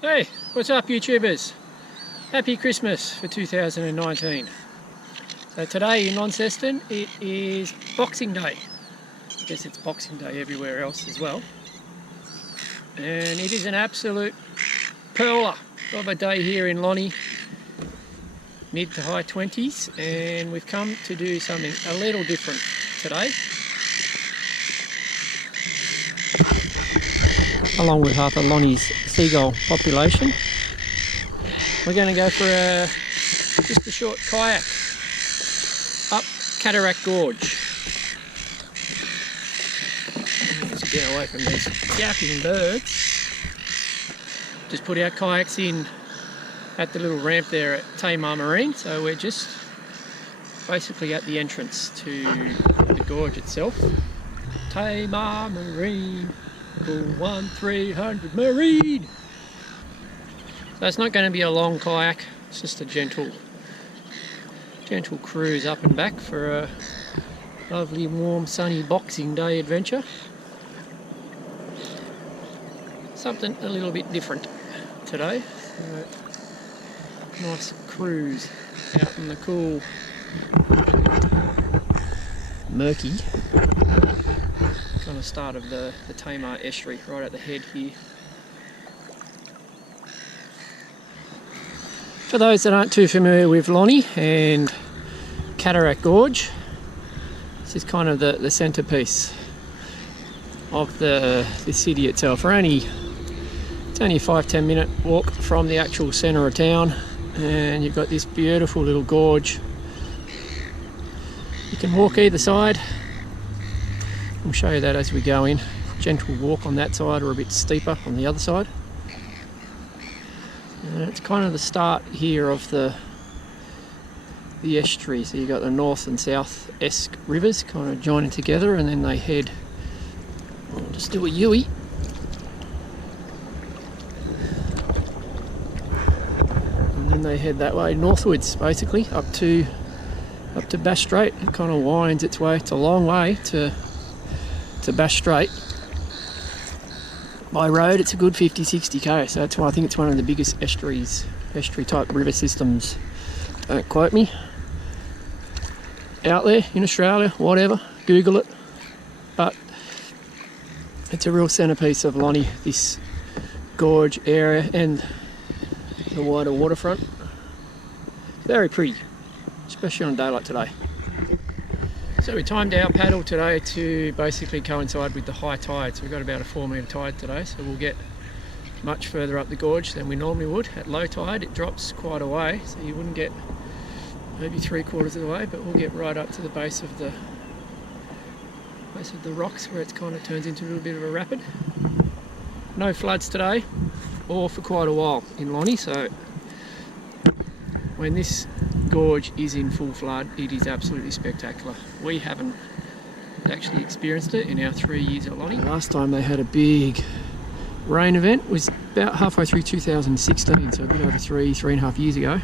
Hey, what's up YouTubers? Happy Christmas for 2019. So today in Launceston it is Boxing Day. I guess it's Boxing Day everywhere else as well. And it is an absolute perler of a day here in Lonnie. Mid to high 20s, and we've come to do something a little different today. Along with half of Lonnie's seagull population, we're going to go for just a short kayak up Cataract Gorge. Let's get away from these yapping birds. Just put our kayaks in at the little ramp there at Tamar Marine, so we're just basically at the entrance to the gorge itself. Tamar Marine. 1300 Marine. So it's not going to be a long kayak, it's just a gentle cruise up and back for a lovely warm sunny Boxing Day adventure. Something a little bit different today. Nice cruise out in the cool, murky kind of start of the Tamar estuary, right at the head here. For those that aren't too familiar with Lonnie and Cataract Gorge, this is kind of the centrepiece of the city itself. It's only a 5-10 minute walk from the actual centre of town, and you've got this beautiful little gorge. You can walk either side. We'll show you that as we go in. Gentle walk on that side, or a bit steeper on the other side. And it's kind of the start here of the estuary. So you've got the north and south-esque rivers kind of joining together, and then they head, I'll just do a U-ey. And then they head that way northwards, basically, up to Bass Strait. It kind of winds its way. It's a long way to Bass Strait. By road it's a good 50-60k, so that's why I think it's one of the biggest estuary type river systems. Don't quote me. Out there in Australia, whatever, Google it. But it's a real centrepiece of Lonnie, this gorge area and the wider waterfront. Very pretty, especially on a day like today. So we timed our paddle today to basically coincide with the high tide. So we've got about a 4 metre tide today, so we'll get much further up the gorge than we normally would. At low tide it drops quite a way, so you wouldn't get maybe 3/4 of the way, but we'll get right up to the base of the rocks, where it kind of turns into a little bit of a rapid. No floods today, or for quite a while in Lonnie, so when this gorge is in full flood, it is absolutely spectacular. We haven't actually experienced it in our 3 years at Lonnie. Last time they had a big rain event was about halfway through 2016, so a bit over 3.5 years ago,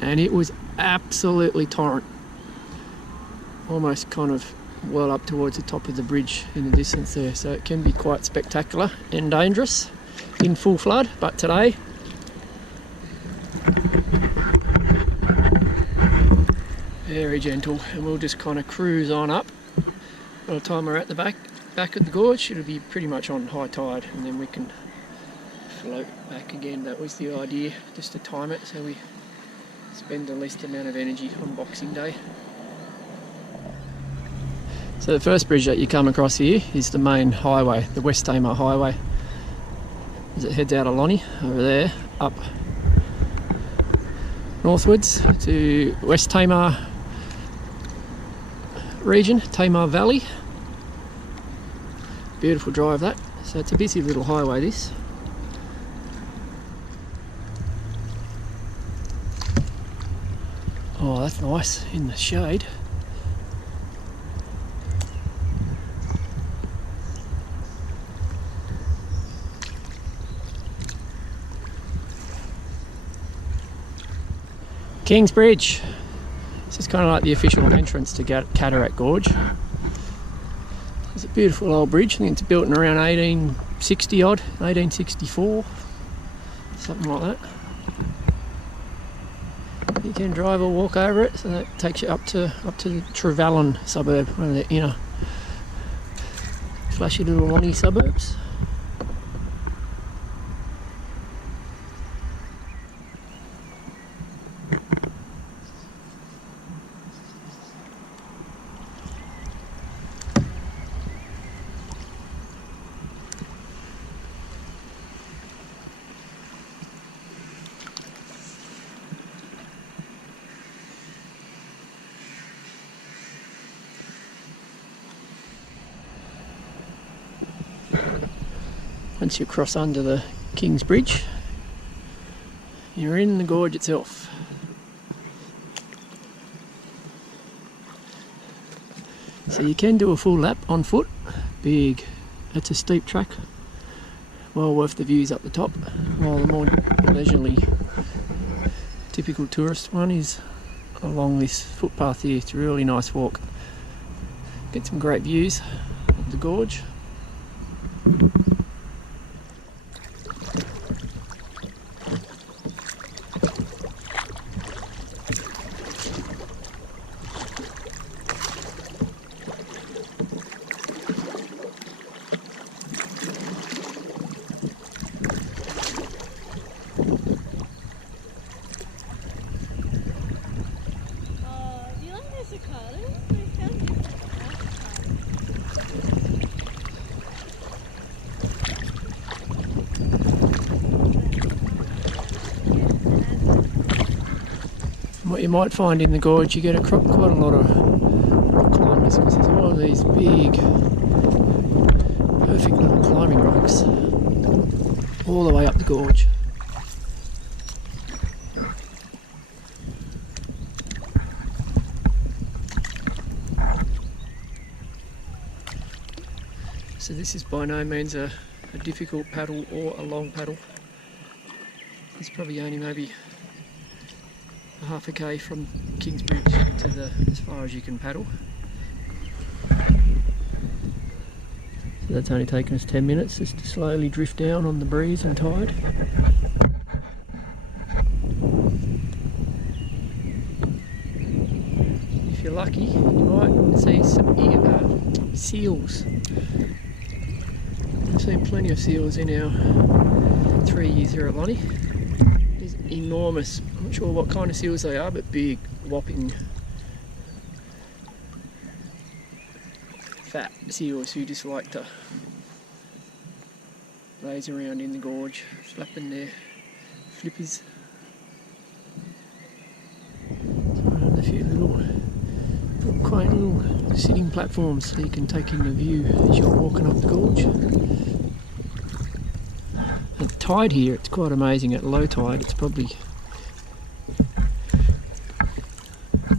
and it was absolutely torrent, almost kind of well up towards the top of the bridge in the distance there. So it can be quite spectacular and dangerous in full flood, but today very gentle, and we'll just kind of cruise on up. By the time we're at the back of the gorge, it'll be pretty much on high tide, and then we can float back again. That was the idea, just to time it so we spend the least amount of energy on Boxing Day. So the first bridge that you come across here is the main highway, the West Tamar Highway, as it heads out of Lonnie over there, up northwards to West Tamar region, Tamar Valley. Beautiful drive that. So it's a busy little highway this. Oh, that's nice in the shade. King's Bridge. This is kind of like the official entrance to Cataract Gorge. It's a beautiful old bridge. I think it's built in around 1860 odd, 1864. something like that. You can drive or walk over it, so that takes you up to the Trevallyn suburb, one of the inner flashy little Lonnie suburbs. Once you cross under the King's Bridge, you're in the gorge itself. So you can do a full lap on foot. Big, it's a steep track, well worth the views up the top, while the more leisurely, typical tourist one is along this footpath here. It's a really nice walk. Get some great views of the gorge. What you might find in the gorge, you get quite a lot of rock climbers, because there's all of these big, perfect little climbing rocks all the way up the gorge. So this is by no means a difficult paddle or a long paddle. It's probably only maybe half a k from Kingsbridge to as far as you can paddle. So that's only taken us 10 minutes just to slowly drift down on the breeze and tide. If you're lucky, you might see some seals. I've seen plenty of seals in our 3 years here at Lonnie. It's enormous. I'm not sure what kind of seals they are, but big, whopping, fat seals who just like to laze around in the gorge, flapping their flippers. So a few little quaint little sitting platforms so you can take in the view as you're walking up the gorge. The tide here, it's quite amazing. At low tide, it's probably,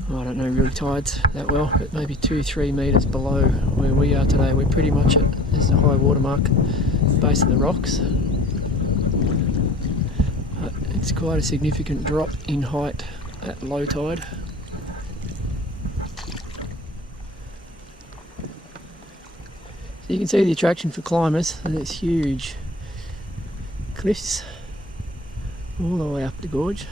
I don't know really tides that well, but maybe 2-3 metres below where we are today. We're pretty much at, this is the high water mark, the base of the rocks. It's quite a significant drop in height at low tide. So you can see the attraction for climbers, and it's huge cliffs all the way up the gorge.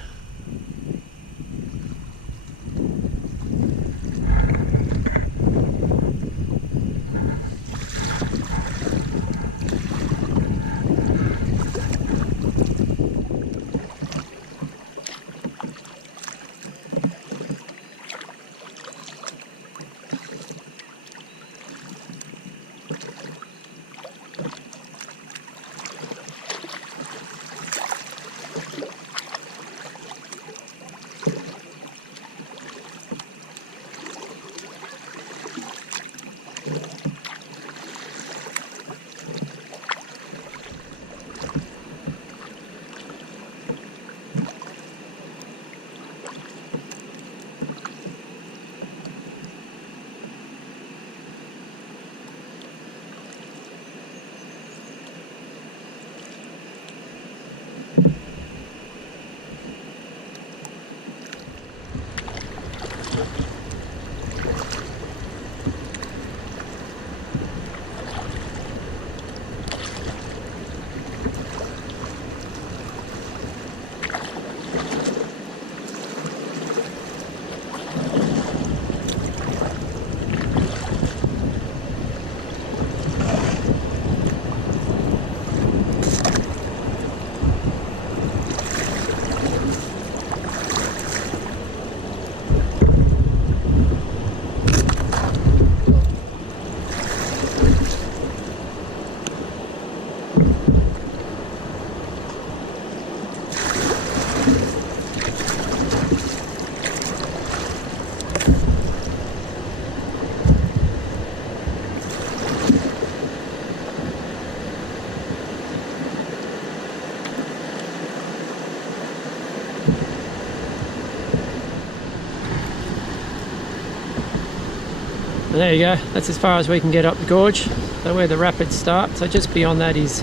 And there you go, that's as far as we can get up the gorge. So where the rapids start, so just beyond that is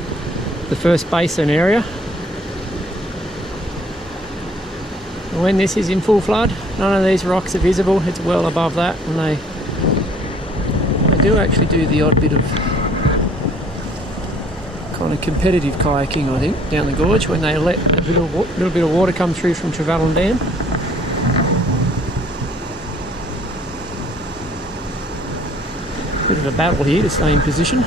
the first basin area. And when this is in full flood, none of these rocks are visible, it's well above that, and they do actually do the odd bit of kind of competitive kayaking, I think, down the gorge when they let a little bit of water come through from Overland Dam. Bit of a battle here to stay in position.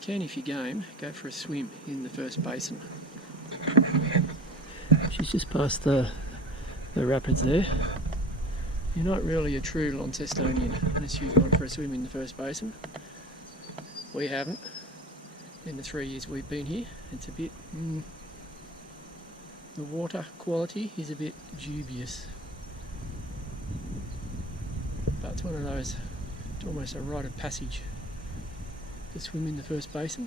Can, if you're game, go for a swim in the first basin. She's just past the rapids there. You're not really a true Launcestonian unless you've gone for a swim in the first basin. We haven't in the 3 years we've been here. It's a bit... the water quality is a bit dubious. But it's one of those, it's almost a rite of passage to swim in the first basin.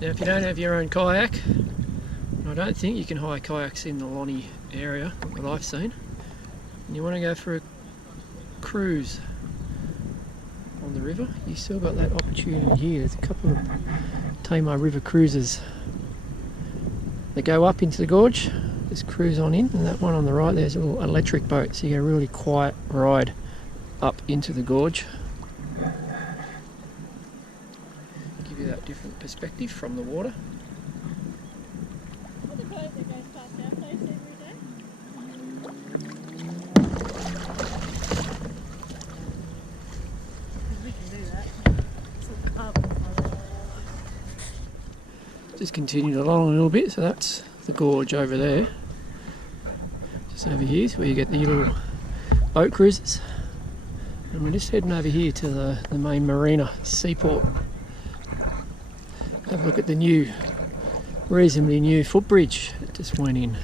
Now if you don't have your own kayak, I don't think you can hire kayaks in the Lonnie area that I've seen, and you want to go for a cruise on the river, you've still got that opportunity here. There's a couple of Tamar River cruises that go up into the gorge, just cruise on in, and that one on the right there's a little electric boat, so you get a really quiet ride up into the gorge. Give you that different perspective from the water. What the boat that goes past our place every day? We can do that. Some carbon fibre. Just continued along a little bit, so that's the gorge over there. Just over here is where you get the little boat cruises. And we're just heading over here to the main marina, seaport. Have a look at the new, reasonably new footbridge that just went in.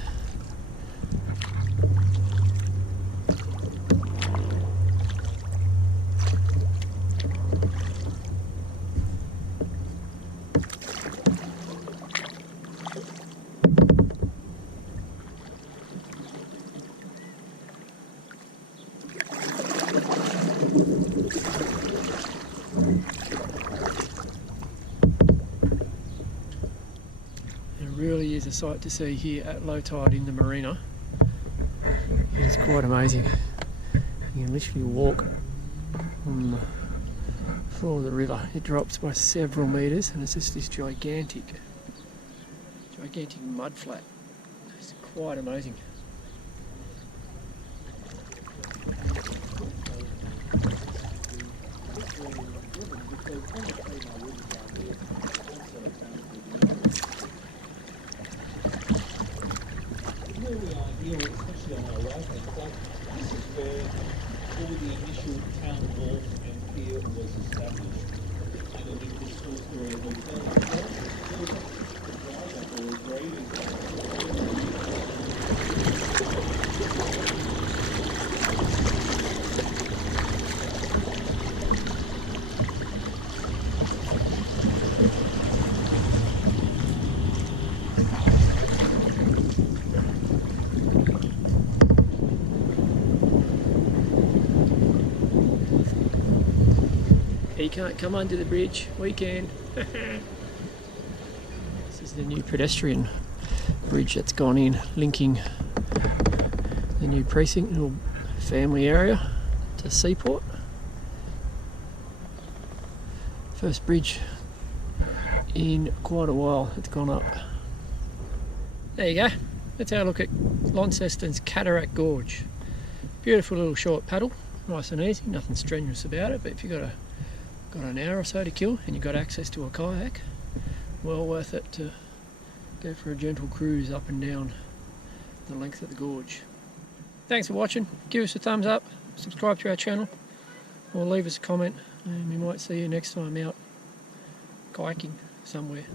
really is a sight to see here at low tide in the marina. It is quite amazing. You can literally walk on the floor of the river. It drops by several metres and it's just this gigantic mud flat. It's quite amazing. Where we are here, especially on our right-hand side, this is where all the initial town hall and pier was established. Underneath this four-story hotel, or a grading. He can't come under the bridge, we can. This is the new pedestrian bridge that's gone in, linking the new precinct, little family area, to Seaport. First bridge in quite a while, it's gone up. There you go, let's have a look at Launceston's Cataract Gorge. Beautiful little short paddle, nice and easy, nothing strenuous about it, but if you've got an hour or so to kill and you've got access to a kayak, well worth it to go for a gentle cruise up and down the length of the gorge. Thanks for watching, give us a thumbs up, subscribe to our channel or leave us a comment and we might see you next time out kayaking somewhere.